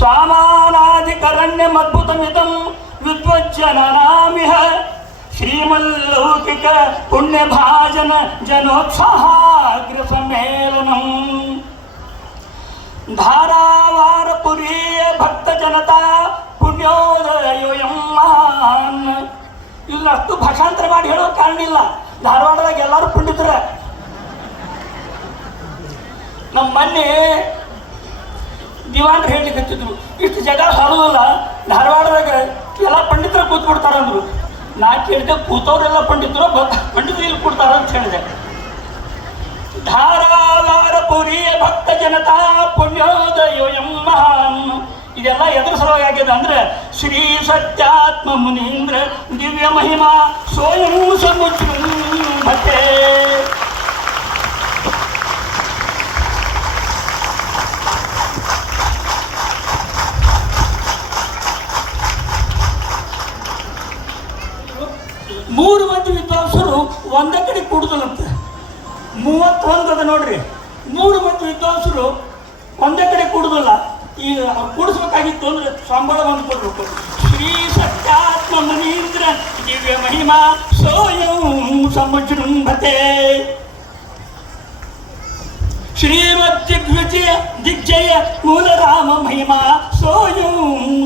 ಸಾಮಾನಾಧಿಕರಣ್ಯಮದ್ಭುತಮಿದಂ ವಿದ್ವಜ್ಜನನಾಮಿಹ ಶ್ರೀಮಲ್ಲೌಕಿಕ ಪುಣ್ಯಭಾಜನ ಜನೋತ್ಸಾಹಾಗ್ರ ಸಮ್ಮೇಳನಂ ಧಾರಾವಾರಪುರೀಯ ಭಕ್ತ ಜನತಾ ಪುಣ್ಯೋದಯೋಯಂ ಮಹಾನ್. ಇಲ್ಲ ಅಷ್ಟು ಭಾಷಾಂತರ ಮಾಡಿ ಹೇಳೋ ಕಾರಣ ಇಲ್ಲ. ಧಾರವಾಡದಾಗ ಎಲ್ಲರೂ ಪಂಡಿತರ. ನಮ್ಮ ಮೊನ್ನೆ ದಿವಾನ್ರು ಹೇಳಲಿಕ್ಕತ್ತಿದ್ರು, ಇಷ್ಟು ಜಾಗ ಸಾಲೋದಿಲ್ಲ, ಧಾರವಾಡದಾಗ ಎಲ್ಲ ಪಂಡಿತರು ಕೂತ್ಬಿಡ್ತಾರಂದ್ರು. ನಾ ಕೇಳಿದೆ, ಕೂತವ್ರೆಲ್ಲ ಪಂಡಿತರು ಪಂಡಿತರು ಇಲ್ಲಿ ಕೊಡ್ತಾರ ಅಂತ ಹೇಳಿದೆ. ಧಾರಾವಾರಪುರಿಯ ಭಕ್ತ ಜನತಾ ಪುಣ್ಯೋದಯೋಯಂ ಮಹಾನ್. ಇದೆಲ್ಲ ಎದುರು ಸಲುವಾಗಿ ಆಗಿದೆ ಅಂದ್ರೆ ಶ್ರೀ ಸತ್ಯಾತ್ಮ ಮುನೀಂದ್ರ ದಿವ್ಯ ಮಹಿಮಾ ಸ್ವಯಂ ಸಮುಚ್ಛೃಂಭತೆ. ಮೂರು ಮಂದಿ ವಿದ್ವಾಂಸರು ಒಂದೇ ಕಡೆ ಕೂಡುದಲ್ಲಂತೆ. 31 ಅದ ನೋಡ್ರಿ. 3 ಮಂದಿ ವಿದ್ವಾಂಸರು ಒಂದೇ ಕಡೆ ಕೂಡುದಿಲ್ಲ. ಈಗ ಅವ್ರು ಕೂಡಿಸ್ಬೇಕಾಗಿತ್ತು ಅಂದ್ರೆ ಸಂಬಳ ಒಂದು ಕೊಡ್ಬೇಕು. ಶ್ರೀ ಸತ್ಯಾತ್ಮ ಮುನೀಂದ್ರ ದಿವ್ಯ ಮಹಿಮಾ ಸೋಯಂ ಸಮುಜೃಂಭತೆ. ಶ್ರೀಮದ್ ದಿಗ್ವಿಜಯ ಮೂಲ ರಾಮ ಮಹಿಮಾ ಸೋಯಂ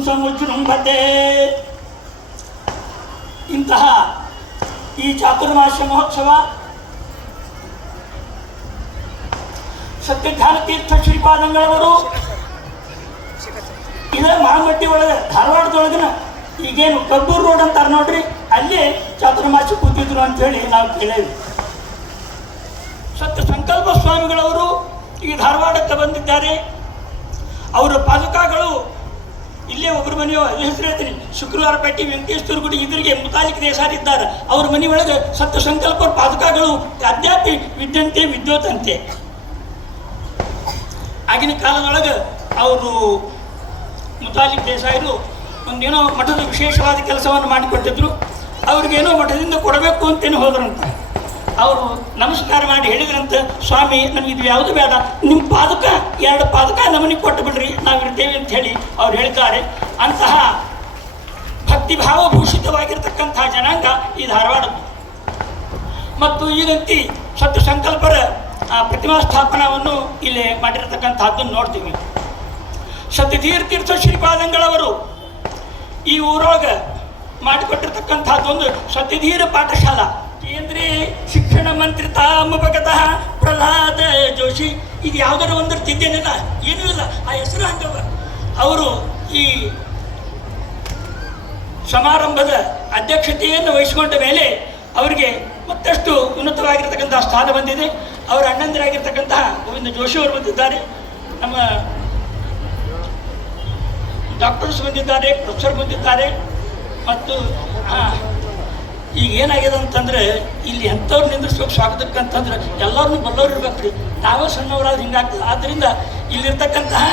ಸಮುಜೃಂಭತೆ. ಇಂತಹ ಈ ಚಾತುರ್ಮಾಸ್ಯ ಮಹೋತ್ಸವ ಸತ್ಯಜ್ಞಾನ ತೀರ್ಥ ಶ್ರೀಪಾದಂಗಳವರು ಇದೇ ಮಹಾಮಟ್ಟಿ ಒಳಗೆ ಧಾರವಾಡದೊಳಗಿನ ಈಗೇನು ಕಬ್ಬೂರು ರೋಡ್ ಅಂತಾರೆ ನೋಡ್ರಿ, ಅಲ್ಲೇ ಚಾತುರ್ಮಾಸ್ಯ ಕೂತಿದ್ರು ಅಂತೇಳಿ ನಾವು ಕೇಳೇವಿ. ಸತ್ಯ ಸಂಕಲ್ಪ ಸ್ವಾಮಿಗಳವರು ಈ ಧಾರವಾಡಕ್ಕೆ ಬಂದಿದ್ದಾರೆ. ಅವರ ಪಾದುಕಾಗಳು ಇಲ್ಲೇ ಒಬ್ಬರು ಮನೆಯೋ ಹೆಸರು ಹೇಳ್ತೀನಿ, ಶುಕ್ರವಾರ ಪೇಟೆ ವೆಂಕಟೇಶ್ವರ ಗುಡಿ ಎದುರಿಗೆ ಮುತಾಲಿಕ್ ದೇಸಾರಿದ್ದಾರೆ. ಅವ್ರ ಮನೆ ಒಳಗೆ ಸತ್ಯ ಸಂಕಲ್ಪ ಪಾದುಕಾಗಳು ಅಧ್ಯಾತ್ಮ ವಿದ್ಯಂತೆ ವಿದ್ಯೋತಂತೆ. ಆಗಿನ ಕಾಲದೊಳಗೆ ಅವರು ಮುತಾಲಿಕ್ ದೇಸಾಯಿರು ಒಂದೇನೋ ಮಠದ ವಿಶೇಷವಾದ ಕೆಲಸವನ್ನು ಮಾಡಿಕೊಟ್ಟಿದ್ರು. ಅವ್ರಿಗೇನೋ ಮಠದಿಂದ ಕೊಡಬೇಕು ಅಂತೇನು ಹೋದ್ರಂತ. ಅವರು ನಮಸ್ಕಾರ ಮಾಡಿ ಹೇಳಿದ್ರಂತೆ, ಸ್ವಾಮಿ ನಮಗಿದು ಯಾವುದು ಬೇಡ, ನಿಮ್ಮ ಪಾದಕ 2 ಪಾದಕ ನಮನಿಗೆ ಕೊಟ್ಟು ಬಿಡ್ರಿ, ನಾವಿರ್ತೇವೆ ಅಂತ ಹೇಳಿ ಅವ್ರು ಹೇಳಿದ್ದಾರೆ. ಅಂತಹ ಭಕ್ತಿಭಾವಭೂಷಿತವಾಗಿರ್ತಕ್ಕಂತಹ ಜನಾಂಗ ಈ ಧಾರವಾಡದ್ದು. ಮತ್ತು ಈಗಂತಿ ಸತ್ಯ ಸಂಕಲ್ಪರ ಪ್ರತಿಮಾ ಸ್ಥಾಪನವನ್ನು ಇಲ್ಲಿ ಮಾಡಿರತಕ್ಕಂಥದ್ದನ್ನು ನೋಡ್ತೀವಿ. ಸತ್ಯತೀರ್ಥ ಶ್ರೀಪಾದಂಗಳವರು ಈ ಊರೊಳಗೆ ಮಾಡಿಕೊಟ್ಟಿರ್ತಕ್ಕಂಥದ್ದೊಂದು ಸತ್ಯಧೀರ ಪಾಠಶಾಲಾ. ಕೇಂದ್ರೀಯ ಶಿಕ್ಷಣ ಮಂತ್ರಿ ತಾಮಭಗತಃ ಪ್ರಹ್ಲಾದ ಜೋಶಿ. ಇದು ಯಾವುದರ ಒಂದು ತಿದ್ದೇನಿಲ್ಲ, ಏನೂ ಇಲ್ಲ, ಆ ಹೆಸರು ಹಂಗವ. ಅವರು ಈ ಸಮಾರಂಭದ ಅಧ್ಯಕ್ಷತೆಯನ್ನು ವಹಿಸಿಕೊಂಡ ಮೇಲೆ ಅವರಿಗೆ ಮತ್ತಷ್ಟು ಉನ್ನತವಾಗಿರ್ತಕ್ಕಂತಹ ಸ್ಥಾನ ಬಂದಿದೆ. ಅವರ ಅಣ್ಣಂದಿರಾಗಿರ್ತಕ್ಕಂತಹ ಗೋವಿಂದ ಜೋಶಿ ಅವರು ಬಂದಿದ್ದಾರೆ, ನಮ್ಮ ಡಾಕ್ಟರ್ಸ್ ಬಂದಿದ್ದಾರೆ, ಪ್ರೊಫೆಸರ್ ಬಂದಿದ್ದಾರೆ. ಮತ್ತು ಈಗ ಏನಾಗಿದೆ ಅಂತಂದರೆ ಇಲ್ಲಿ ಎಂಥವ್ರು ನಿಂದಿರ್ಸ್ಬೇಕು ಸ್ವಾಗತಕ್ಕಂತಂದ್ರೆ ಎಲ್ಲರನ್ನೂ ಬಲ್ಲವ್ರು ಇರ್ಬೇಕು ರೀ. ನಾವೇ ಸಣ್ಣವರಾದ್ರೆ ಹಿಂಗಾಗ್ತದೆ. ಆದ್ದರಿಂದ ಇಲ್ಲಿರ್ತಕ್ಕಂತಹ